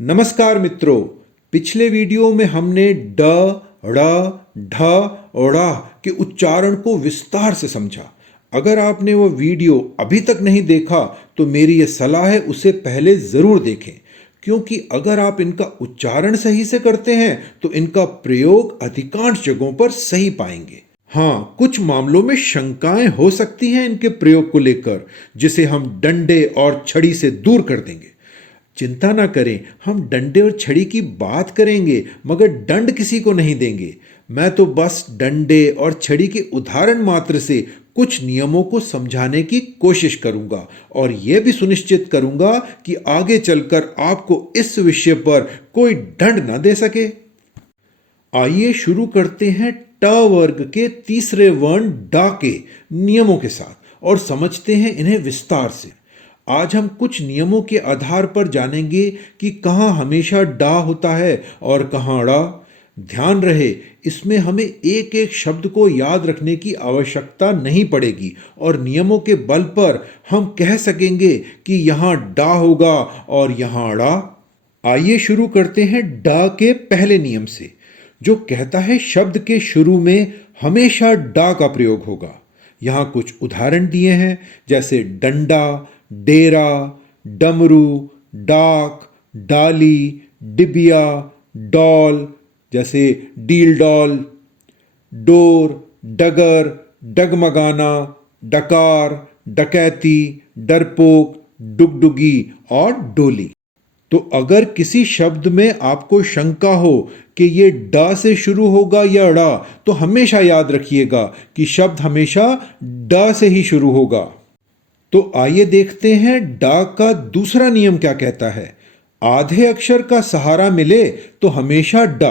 नमस्कार मित्रों। पिछले वीडियो में हमने ड, ड़, ढ और ड़ा के उच्चारण को विस्तार से समझा। अगर आपने वो वीडियो अभी तक नहीं देखा तो मेरी ये सलाह है उसे पहले ज़रूर देखें, क्योंकि अगर आप इनका उच्चारण सही से करते हैं तो इनका प्रयोग अधिकांश जगहों पर सही पाएंगे। हाँ, कुछ मामलों में शंकाएं हो सकती हैं इनके प्रयोग को लेकर, जिसे हम डंडे और छड़ी से दूर कर देंगे। चिंता ना करें, हम डंडे और छड़ी की बात करेंगे मगर दंड किसी को नहीं देंगे। मैं तो बस डंडे और छड़ी के उदाहरण मात्र से कुछ नियमों को समझाने की कोशिश करूंगा और यह भी सुनिश्चित करूंगा कि आगे चलकर आपको इस विषय पर कोई दंड न दे सके। आइए शुरू करते हैं ट वर्ग के तीसरे वर्ण डा के नियमों के साथ और समझते हैं इन्हें विस्तार से। आज हम कुछ नियमों के आधार पर जानेंगे कि कहाँ हमेशा डा होता है और कहाँ ड़ा। ध्यान रहे, इसमें हमें एक एक शब्द को याद रखने की आवश्यकता नहीं पड़ेगी और नियमों के बल पर हम कह सकेंगे कि यहाँ डा होगा और यहाँ ड़ा। आइए शुरू करते हैं डा के पहले नियम से, जो कहता है शब्द के शुरू में हमेशा डा का प्रयोग होगा। यहाँ कुछ उदाहरण दिए हैं, जैसे डंडा, डेरा, डमरू, डाक, डाली, डिबिया, डॉल, जैसे डील डॉल, डोर, डगर, डगमगाना, डकार, डकैती, डरपोक, डुगडुगी और डोली। तो अगर किसी शब्द में आपको शंका हो कि ये डा से शुरू होगा या ड़ा, तो हमेशा याद रखिएगा कि शब्द हमेशा डा से ही शुरू होगा। तो आइए देखते हैं डा का दूसरा नियम क्या कहता है। आधे अक्षर का सहारा मिले तो हमेशा डा,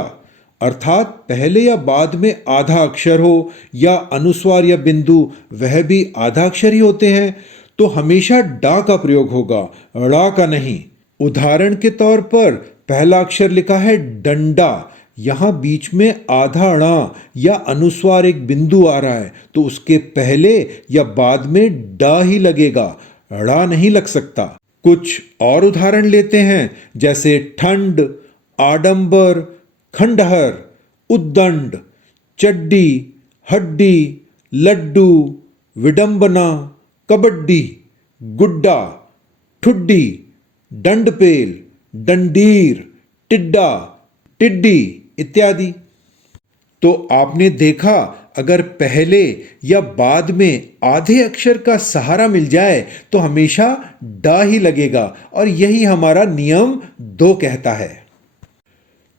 अर्थात पहले या बाद में आधा अक्षर हो या अनुस्वार या बिंदु, वह भी आधा अक्षर ही होते हैं, तो हमेशा डा का प्रयोग होगा, ड़ा का नहीं। उदाहरण के तौर पर पहला अक्षर लिखा है डंडा, यहां बीच में आधा णा या अनुस्वार एक बिंदु आ रहा है, तो उसके पहले या बाद में डा ही लगेगा, ड़ा नहीं लग सकता। कुछ और उदाहरण लेते हैं, जैसे ठंड, आडंबर, खंडहर, उद्दंड, चड्डी, हड्डी, लड्डू, विडंबना, कबड्डी, गुड्डा, ठुड्डी, दंडपेल, डंडीर, टिड्डा, टिड्डी इत्यादि। तो आपने देखा, अगर पहले या बाद में आधे अक्षर का सहारा मिल जाए तो हमेशा डा ही लगेगा और यही हमारा नियम 2 कहता है।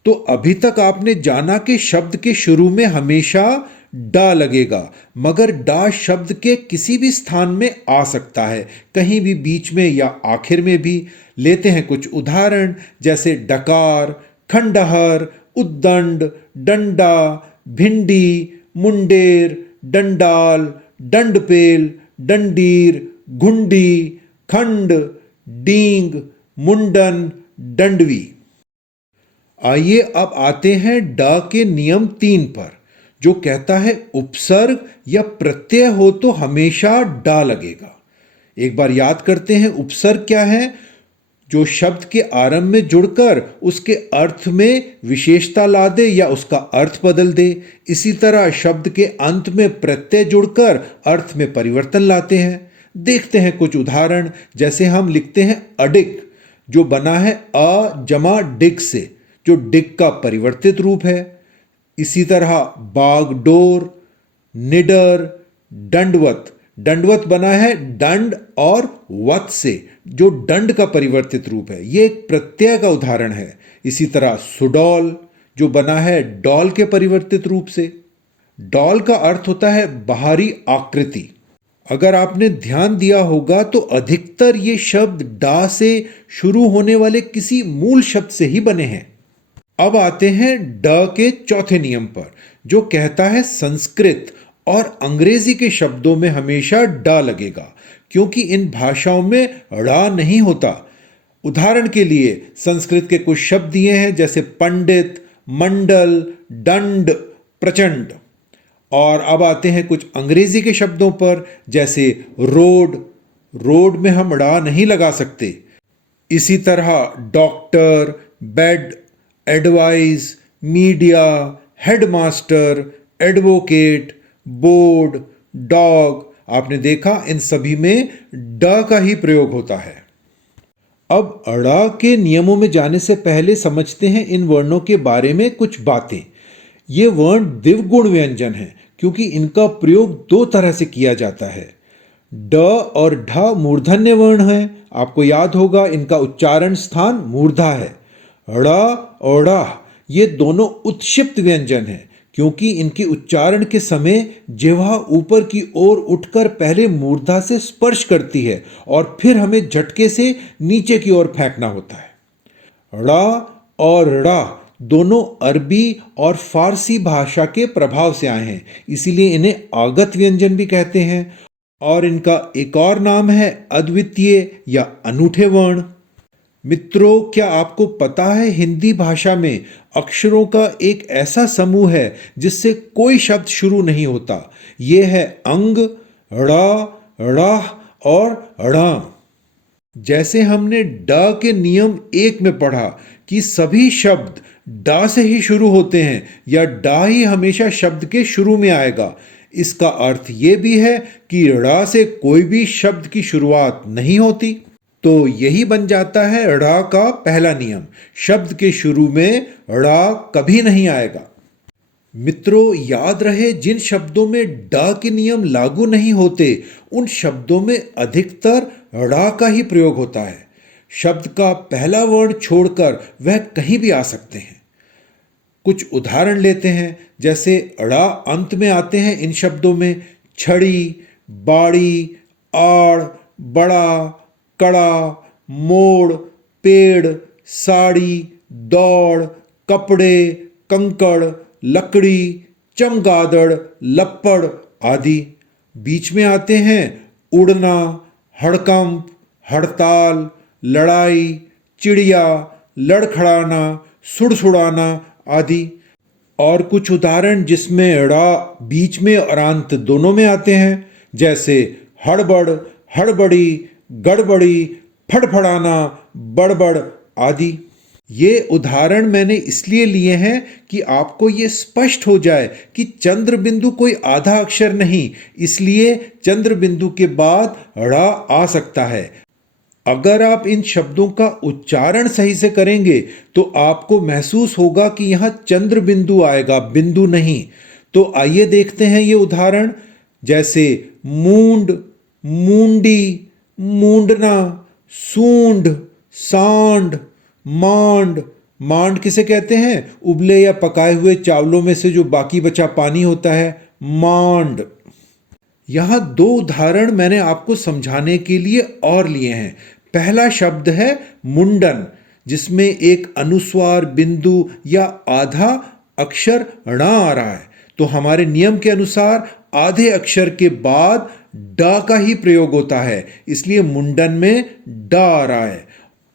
तो अभी तक आपने जाना कि शब्द के शुरू में हमेशा डा लगेगा, मगर डा शब्द के किसी भी स्थान में आ सकता है, कहीं भी बीच में या आखिर में भी। लेते हैं कुछ उदाहरण, जैसे डकार, खंडहर, उद्दंड, डंडा, भिंडी, मुंडेर, डंडाल, दंडपेल, डंडीर, घुंडी, खंड, डींग, मुंडन, दंडवी। आइए अब आते हैं डा के नियम 3 पर, जो कहता है उपसर्ग या प्रत्यय हो तो हमेशा डा लगेगा। एक बार याद करते हैं उपसर्ग क्या है। जो शब्द के आरंभ में जुड़कर उसके अर्थ में विशेषता ला दे या उसका अर्थ बदल दे। इसी तरह शब्द के अंत में प्रत्यय जुड़कर अर्थ में परिवर्तन लाते हैं। देखते हैं कुछ उदाहरण, जैसे हम लिखते हैं अडिग, जो बना है अ जमा डिग से, जो डिग का परिवर्तित रूप है। इसी तरह बागडोर, निडर, दंडवत, दंडवत बना है दंड और वत से, जो दंड का परिवर्तित रूप है, यह एक प्रत्यय का उदाहरण है। इसी तरह सुडौल, जो बना है डॉल के परिवर्तित रूप से। डॉल का अर्थ होता है बाहरी आकृति। अगर आपने ध्यान दिया होगा तो अधिकतर ये शब्द डा से शुरू होने वाले किसी मूल शब्द से ही बने हैं। अब आते हैं ड के चौथे नियम पर, जो कहता है संस्कृत और अंग्रेजी के शब्दों में हमेशा डा लगेगा, क्योंकि इन भाषाओं में ड़ा नहीं होता। उदाहरण के लिए संस्कृत के कुछ शब्द दिए हैं, जैसे पंडित, मंडल, दंड, प्रचंड। और अब आते हैं कुछ अंग्रेजी के शब्दों पर, जैसे रोड, रोड में हम ड़ा नहीं लगा सकते। इसी तरह doctor, bed, advice, media, headmaster, advocate, board, dog. आपने देखा इन सभी में ड का ही प्रयोग होता है। अब अड़ा के नियमों में जाने से पहले समझते हैं इन वर्णों के बारे में कुछ बातें। ये वर्ण द्विगुण व्यंजन हैं क्योंकि इनका प्रयोग दो तरह से किया जाता है। ड और ढ मूर्धन्य वर्ण है। आपको याद होगा इनका उच्चारण स्थान मूर्धा है। ड़ और ड़ ये दोनों उत्क्षिप्त व्यंजन हैं क्योंकि इनके उच्चारण के समय जिह्वा ऊपर की ओर उठकर पहले मूर्धा से स्पर्श करती है और फिर हमें झटके से नीचे की ओर फेंकना होता है। ड़ा और ड़ा दोनों अरबी और फारसी भाषा के प्रभाव से आए हैं, इसीलिए इन्हें आगत व्यंजन भी कहते हैं। और इनका एक और नाम है अद्वितीय या अनूठे वर्ण। मित्रों, क्या आपको पता है हिंदी भाषा में अक्षरों का एक ऐसा समूह है जिससे कोई शब्द शुरू नहीं होता। यह है अंग, ड़, ड़ाह और ड़ा। जैसे हमने ड के नियम 1 में पढ़ा कि सभी शब्द डा से ही शुरू होते हैं या डा ही हमेशा शब्द के शुरू में आएगा। इसका अर्थ यह भी है कि ड़ा से कोई भी शब्द की शुरुआत नहीं होती। तो यही बन जाता है ड़ा का पहला नियम, शब्द के शुरू में ड़ा कभी नहीं आएगा। मित्रों, याद रहे जिन शब्दों में ड के नियम लागू नहीं होते उन शब्दों में अधिकतर ड़ा का ही प्रयोग होता है। शब्द का पहला वर्ण छोड़कर वह कहीं भी आ सकते हैं। कुछ उदाहरण लेते हैं, जैसे ड़ा अंत में आते हैं इन शब्दों में छड़ी, बाड़ी, आड़, बड़ा, कड़ा, मोड़, पेड़, साड़ी, दौड़, कपड़े, कंकड़, लकड़ी, चमगादड़, लप्पड़ आदि। बीच में आते हैं उड़ना, हड़कंप, हड़ताल, लड़ाई, चिड़िया, लड़खड़ाना, सुड़सुड़ाना आदि। और कुछ उदाहरण जिसमें ड़ा बीच में और अंत दोनों में आते हैं, जैसे हड़बड़, हड़बड़ी, गड़बड़ी, फड़फड़ाना, बड़बड़ आदि। ये उदाहरण मैंने इसलिए लिए हैं कि आपको ये स्पष्ट हो जाए कि चंद्र बिंदु कोई आधा अक्षर नहीं, इसलिए चंद्र बिंदु के बाद ड़ा आ सकता है। अगर आप इन शब्दों का उच्चारण सही से करेंगे तो आपको महसूस होगा कि यहां चंद्र बिंदु आएगा, बिंदु नहीं। तो आइए देखते हैं ये उदाहरण, जैसे मूंड, मूंडी, मूंडना, सूंड, सांड, मांड। मांड किसे कहते हैं? उबले या पकाए हुए चावलों में से जो बाकी बचा पानी होता है, मांड। यहां दो उदाहरण मैंने आपको समझाने के लिए और लिए हैं। पहला शब्द है मुंडन, जिसमें एक अनुस्वार, बिंदु या आधा अक्षर ण आ रहा है। तो हमारे नियम के अनुसार आधे अक्षर के बाद ड का ही प्रयोग होता है, इसलिए मुंडन में ड आ रहा है।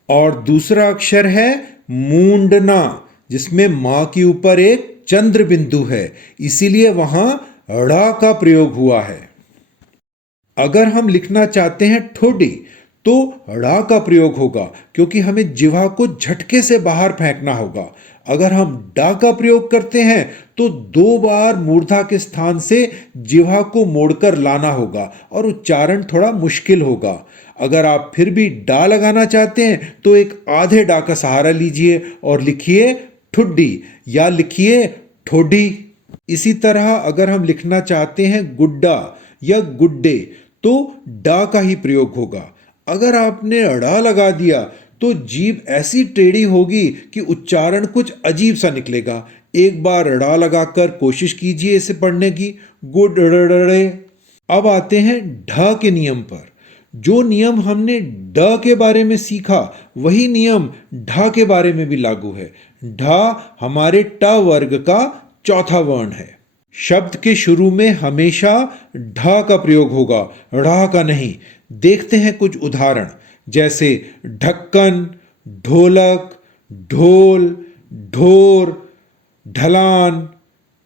और दूसरा अक्षर है मूंडना, जिसमें मां के ऊपर एक चंद्र बिंदु है, इसीलिए वहां ड़ का प्रयोग हुआ है। अगर हम लिखना चाहते हैं ठोडी तो ड़ा का प्रयोग होगा, क्योंकि हमें जिह्वा को झटके से बाहर फेंकना होगा। अगर हम डा का प्रयोग करते हैं तो 2 बार मूर्धा के स्थान से जिह्वा को मोड़कर लाना होगा और उच्चारण थोड़ा मुश्किल होगा। अगर आप फिर भी डा लगाना चाहते हैं तो एक आधे डा का सहारा लीजिए और लिखिए ठुड्डी या लिखिए ठोडी। इसी तरह अगर हम लिखना चाहते हैं गुड्डा या गुड्डे तो डा का ही प्रयोग होगा। अगर आपने अड़ा लगा दिया तो जीभ ऐसी टेढ़ी होगी कि उच्चारण कुछ अजीब सा निकलेगा। एक बार अड़ा लगाकर कोशिश कीजिए इसे पढ़ने की, गुडड़े। अब आते हैं ढ के नियम पर। जो नियम हमने ड के बारे में सीखा वही नियम ढ के बारे में भी लागू है। ढ हमारे ट वर्ग का चौथा वर्ण है। शब्द के शुरू में हमेशा ढ का प्रयोग होगा, ढ़ का नहीं। देखते हैं कुछ उदाहरण, जैसे ढक्कन, ढोलक, ढोल, ढोर, ढलान,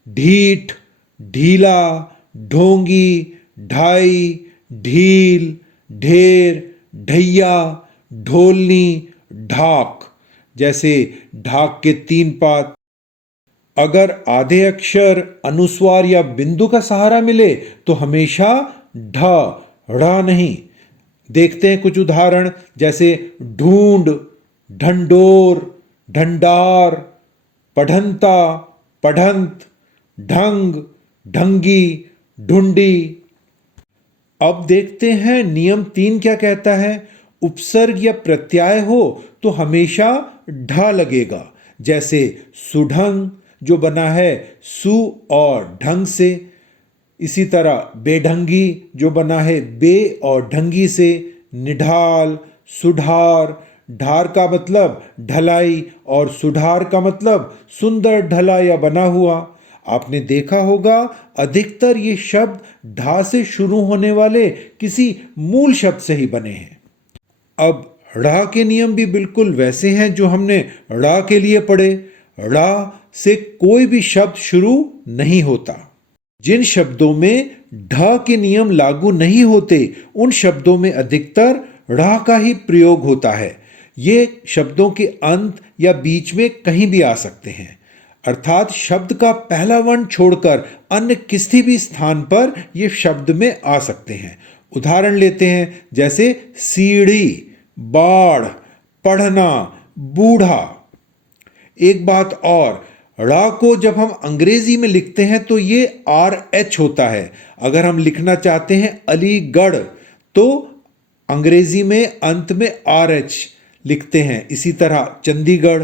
ढीठ, ढीला, ढोंगी, ढाई, ढील, ढेर, ढैया, ढोलनी, ढाक। जैसे ढाक के 3 पात। अगर आधे अक्षर, अनुस्वार या बिंदु का सहारा मिले तो हमेशा ढ, ढ़ नहीं। देखते हैं कुछ उदाहरण, जैसे ढूंढ, ढंडोर, ढंडार, पढ़ंता, पढ़ंत, ढंग, ढंगी, ढूंढी। अब देखते हैं नियम 3 क्या कहता है। उपसर्ग या प्रत्यय हो तो हमेशा ढ लगेगा, जैसे सुढंग जो बना है सु और ढंग से। इसी तरह बेढंगी जो बना है बे और ढंगी से। निढाल, सुधार, ढार का मतलब ढलाई और सुधार का मतलब सुंदर ढला या बना हुआ। आपने देखा होगा अधिकतर ये शब्द ढा से शुरू होने वाले किसी मूल शब्द से ही बने हैं। अब ढ़ के नियम भी बिल्कुल वैसे हैं जो हमने ढ़ के लिए पढ़े। ढ़ से कोई भी शब्द शुरू नहीं होता। जिन शब्दों में ढ के नियम लागू नहीं होते उन शब्दों में अधिकतर ढ़ का ही प्रयोग होता है। ये शब्दों के अंत या बीच में कहीं भी आ सकते हैं, अर्थात शब्द का पहला वर्ण छोड़कर अन्य किसी भी स्थान पर ये शब्द में आ सकते हैं। उदाहरण लेते हैं, जैसे सीढ़ी, बाढ़, पढ़ना, बूढ़ा। एक बात और, ड़ा को जब हम अंग्रेजी में लिखते हैं तो ये RH होता है। अगर हम लिखना चाहते हैं अलीगढ़ तो अंग्रेजी में अंत में RH लिखते हैं। इसी तरह चंडीगढ़।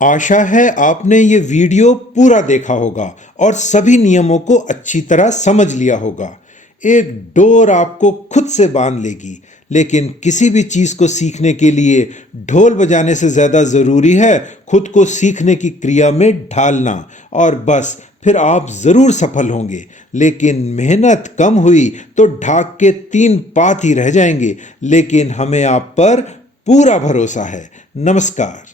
आशा है आपने ये वीडियो पूरा देखा होगा और सभी नियमों को अच्छी तरह समझ लिया होगा। एक डोर आपको खुद से बांध लेगी, लेकिन किसी भी चीज को सीखने के लिए ढोल बजाने से ज्यादा जरूरी है खुद को सीखने की क्रिया में ढालना, और बस फिर आप जरूर सफल होंगे। लेकिन मेहनत कम हुई तो ढाक के 3 पात ही रह जाएंगे। लेकिन हमें आप पर पूरा भरोसा है। नमस्कार।